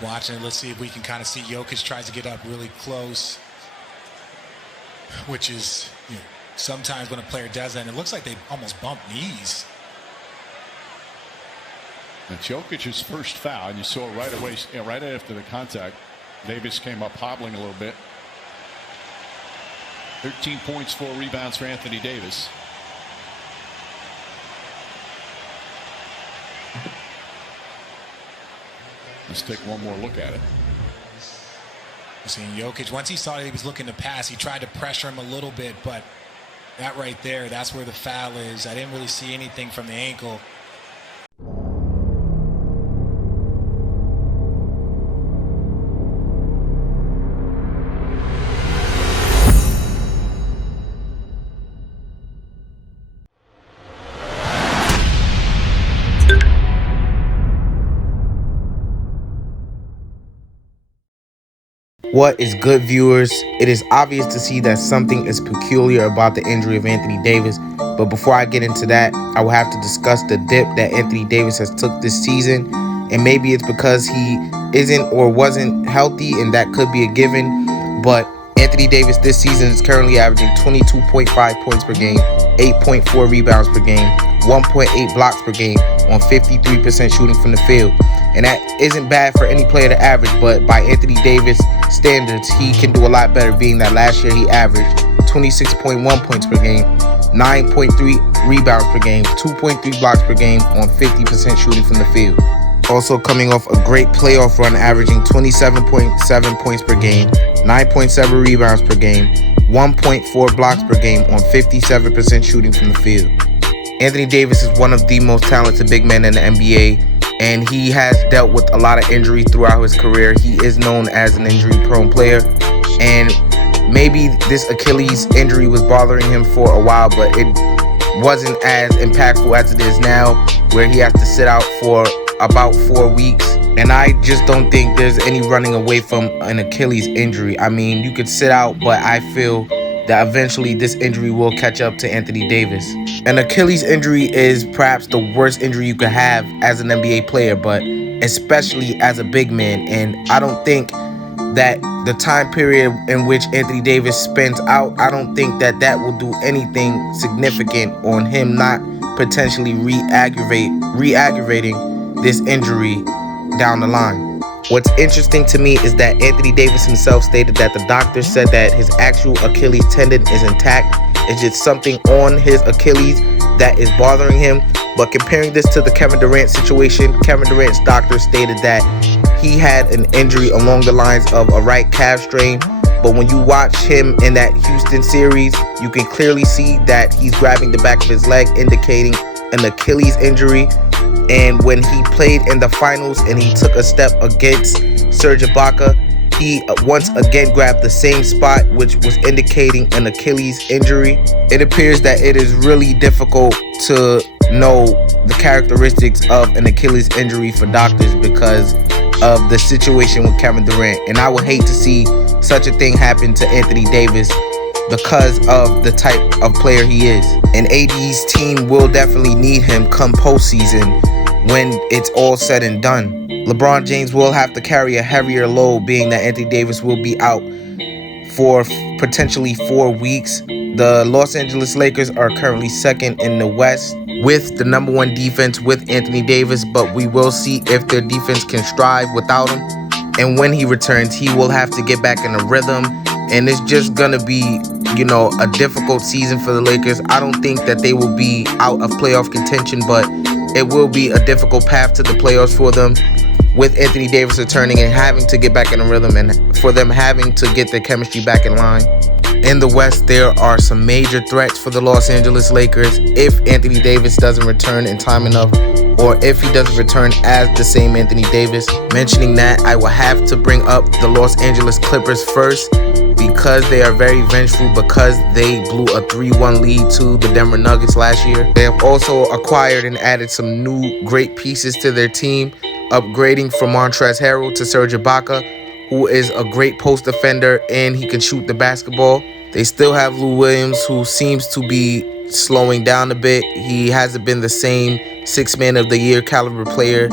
Watching it, let's see if we can kind of see Jokic tries to get up really close, which is, sometimes when a player does that, and it looks like they almost bump knees. It's Jokic's first foul, and you saw right away, right after the contact, Davis came up hobbling a little bit. 13 points, 4 rebounds for Anthony Davis. Let's take one more look at it. Seeing Jokic, once he saw that he was looking to pass, he tried to pressure him a little bit, but that right there, that's where the foul is. I didn't really see anything from the ankle. What is good, viewers? It is obvious to see that something is peculiar about the injury of Anthony Davis, but before I get into that, I will have to discuss the dip that Anthony Davis has took this season, and maybe it's because he isn't or wasn't healthy, and that could be a given, but Anthony Davis this season is currently averaging 22.5 points per game, 8.4 rebounds per game, 1.8 blocks per game on 53% shooting from the field. And that isn't bad for any player to average, but by Anthony Davis standards, he can do a lot better, being that last year he averaged 26.1 points per game, 9.3 rebounds per game, 2.3 blocks per game on 50% shooting from the field. Also coming off a great playoff run, averaging 27.7 points per game, 9.7 rebounds per game, 1.4 blocks per game on 57% shooting from the field. Anthony Davis is one of the most talented big men in the NBA, and he has dealt with a lot of injuries throughout his career. He is known as an injury-prone player, and maybe this Achilles injury was bothering him for a while, but it wasn't as impactful as it is now, where he has to sit out for about 4 weeks. And I just don't think there's any running away from an Achilles injury. I mean, you could sit out, but I feel that eventually this injury will catch up to Anthony Davis. An Achilles injury is perhaps the worst injury you could have as an NBA player, but especially as a big man. And I don't think that the time period in which Anthony Davis spends out, I don't think that that will do anything significant on him not potentially re-aggravating this injury down the line. What's interesting to me is that Anthony Davis himself stated that the doctor said that his actual Achilles tendon is intact. It's just something on his Achilles that is bothering him. But comparing this to the Kevin Durant situation, Kevin Durant's doctor stated that he had an injury along the lines of a right calf strain. But when you watch him in that Houston series, you can clearly see that he's grabbing the back of his leg, indicating an Achilles injury. And when he played in the finals and he took a step against Serge Ibaka, he once again grabbed the same spot, which was indicating an Achilles injury. It appears that it is really difficult to know the characteristics of an Achilles injury for doctors because of the situation with Kevin Durant. And I would hate to see such a thing happen to Anthony Davis because of the type of player he is. And AD's team will definitely need him come postseason when it's all said and done. LeBron James will have to carry a heavier load, being that Anthony Davis will be out for potentially 4 weeks. The Los Angeles Lakers are currently second in the West with the number 1 defense with Anthony Davis, but we will see if their defense can strive without him. And when he returns, he will have to get back in a rhythm, and it's just gonna be, a difficult season for the Lakers. I don't think that they will be out of playoff contention, but it will be a difficult path to the playoffs for them, with Anthony Davis returning and having to get back in a rhythm, and for them having to get their chemistry back in line. In the West, there are some major threats for the Los Angeles Lakers if Anthony Davis doesn't return in time enough, or if he doesn't return as the same Anthony Davis. Mentioning that, I will have to bring up the Los Angeles Clippers first, because they are very vengeful, because they blew a 3-1 lead to the Denver Nuggets last year. They have also acquired and added some new great pieces to their team, upgrading from Montrezl Harrell to Serge Ibaka, who is a great post defender and he can shoot the basketball. They still have Lou Williams, who seems to be slowing down a bit. He hasn't been the same 6 man of the year caliber player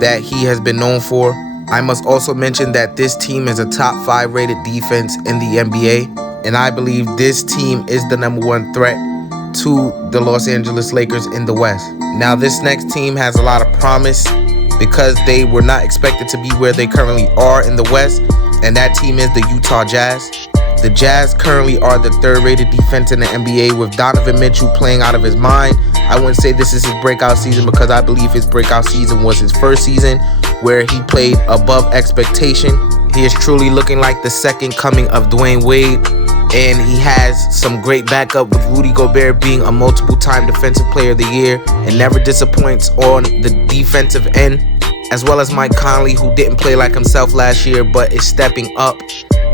that he has been known for. I must also mention that this team is a top 5 rated defense in the NBA, and I believe this team is the #1 threat to the Los Angeles Lakers in the West. Now, this next team has a lot of promise because they were not expected to be where they currently are in the West, and that team is the Utah Jazz. The Jazz currently are the 3rd rated defense in the NBA with Donovan Mitchell playing out of his mind. I wouldn't say this is his breakout season because I believe his breakout season was his first season where he played above expectation. He is truly looking like the second coming of Dwayne Wade, and he has some great backup with Rudy Gobert being a multiple-time Defensive Player of the Year and never disappoints on the defensive end, as well as Mike Conley, who didn't play like himself last year but is stepping up.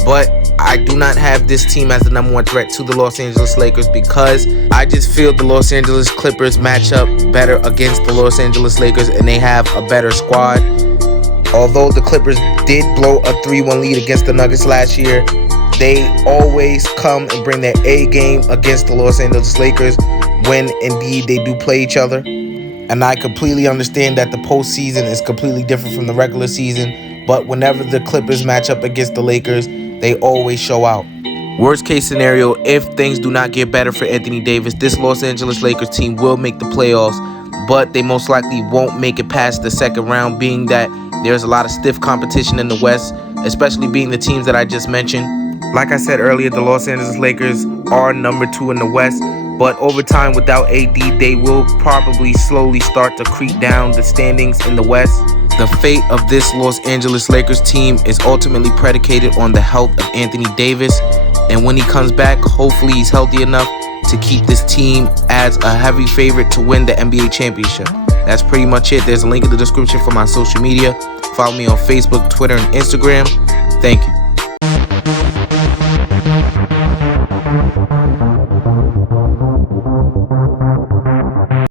But I do not have this team as the #1 threat to the Los Angeles Lakers because I just feel the Los Angeles Clippers match up better against the Los Angeles Lakers and they have a better squad. Although the Clippers did blow a 3-1 lead against the Nuggets last year, they always come and bring their A game against the Los Angeles Lakers when indeed they do play each other. And I completely understand that the postseason is completely different from the regular season, but whenever the Clippers match up against the Lakers, they always show out. Worst case scenario, if things do not get better for Anthony Davis, this Los Angeles Lakers team will make the playoffs, but they most likely won't make it past the second round, being that there's a lot of stiff competition in the West, especially being the teams that I just mentioned. Like I said earlier, the Los Angeles Lakers are #2 in the West, but over time without AD, they will probably slowly start to creep down the standings in the West. The fate of this Los Angeles Lakers team is ultimately predicated on the health of Anthony Davis, and when he comes back, hopefully he's healthy enough to keep this team as a heavy favorite to win the NBA championship. That's pretty much it. There's a link in the description for my social media. Follow me on Facebook, Twitter, and Instagram. Thank you.